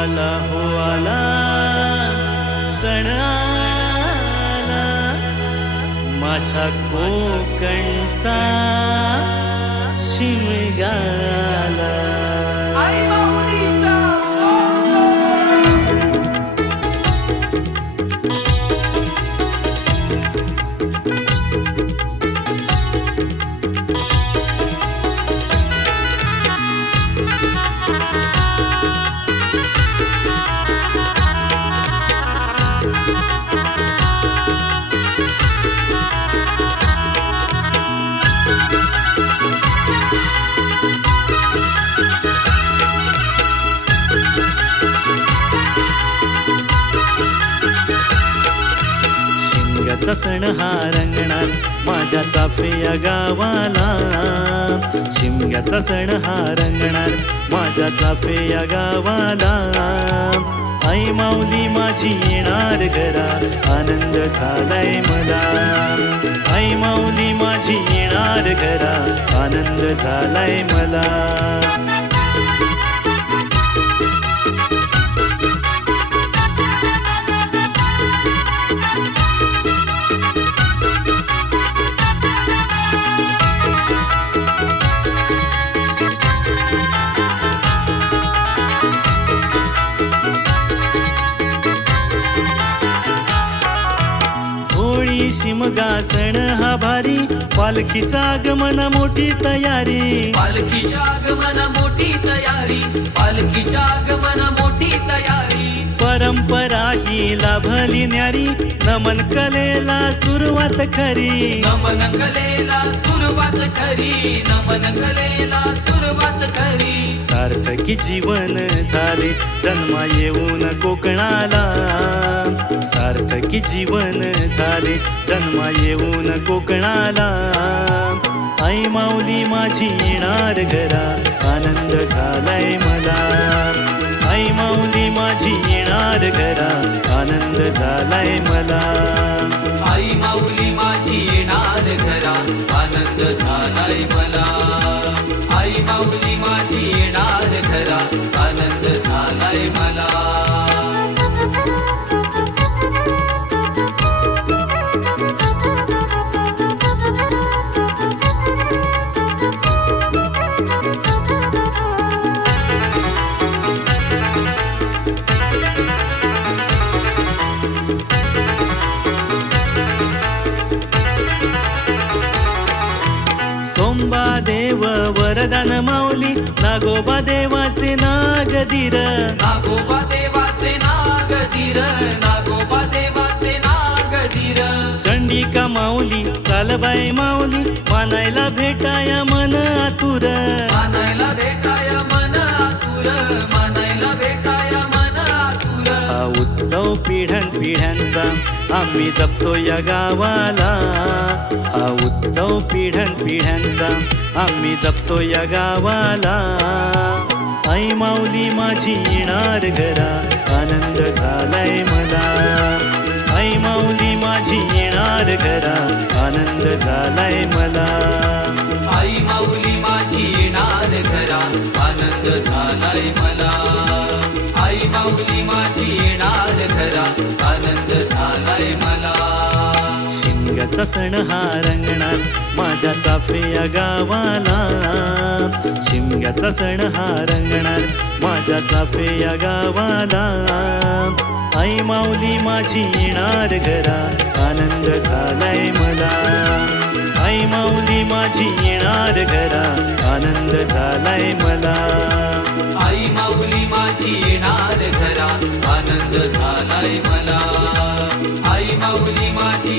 आला हो आला सण आला माझ्या कोकणचा शिमग्याला. आई माऊलीचा शिमग्याचा सण हा रंगणार माझ्या चाफे गावाला. शिमग्याचा सण हा रंगणार माझ्या चाफे गावाला. आई माऊली माझी येणार घरा आनंद झालाय मला. आई माऊली माझी येणार घरा आनंद झालाय मला. होळी शिमगा सण हा भारी पालखीच्या आगमन मोठी तयारी. पालखीच्या आगमन मोठी तयारी. पालखीच्या आगमन मोठी तयारी. परंपरा ही लाभली न्यारी नमन कलेला सुरुवात खरी. नमन कलेला सुरुवात खरी. नमन कलेला सुरुवात खरी. सार्थकी जीवन झाले जन्मा येऊन कोकणाला. सार्थकी जीवन झाले जन्मा येऊन कोकणाला. आई माऊली माझी येणार घरा आनंद झालाय मला. आई माऊली माझी येणार घरा आनंद झालाय मला. आई माऊली माझी येणार घरा आनंद झालाय मला. आई माऊली माझी येणार घरा आनंद झालाय मला. सोंबा देव वरदान माऊली नागोबा देवाचे नागधीर. नागोबा देवाचे नागधीर. नागोबा देवाचे नागधीर. चंडिका माऊली सालबाई माऊली मानायला भेटाया मन आतुर. मानायला भेटाया मन आतुर. मानायला भेटाया मन आतुर. हा उत्सव पिढ्यान पिढ्यांचा आम्ही जपतो या गावाला. हा उत्सव पिढ्यान पिढ्यांचा आम्ही जपतो या गावाला. आई माऊली माझी येणार घरा आनंद झालाय मला. आई माऊली माझी येणार घरा आनंद झालाय मला. आई माऊली माझी येणार घरा आनंद झालाय मला. आई माऊली माझी येणार घरा आनंद झालाय मला. शिमग्याचा सण हा रंगणार माझ्या चाफे या गावाला. शिमग्याचा सण हा रंगणार माझ्या चाफे या गावाला. आई माऊली माझी येणार घरा आनंद झालाय मला. आई माऊली माझी येणार घरा आनंद झालाय मला. आई माऊली माझी येणार घरा आनंद झालाय मला. आई माऊली माझी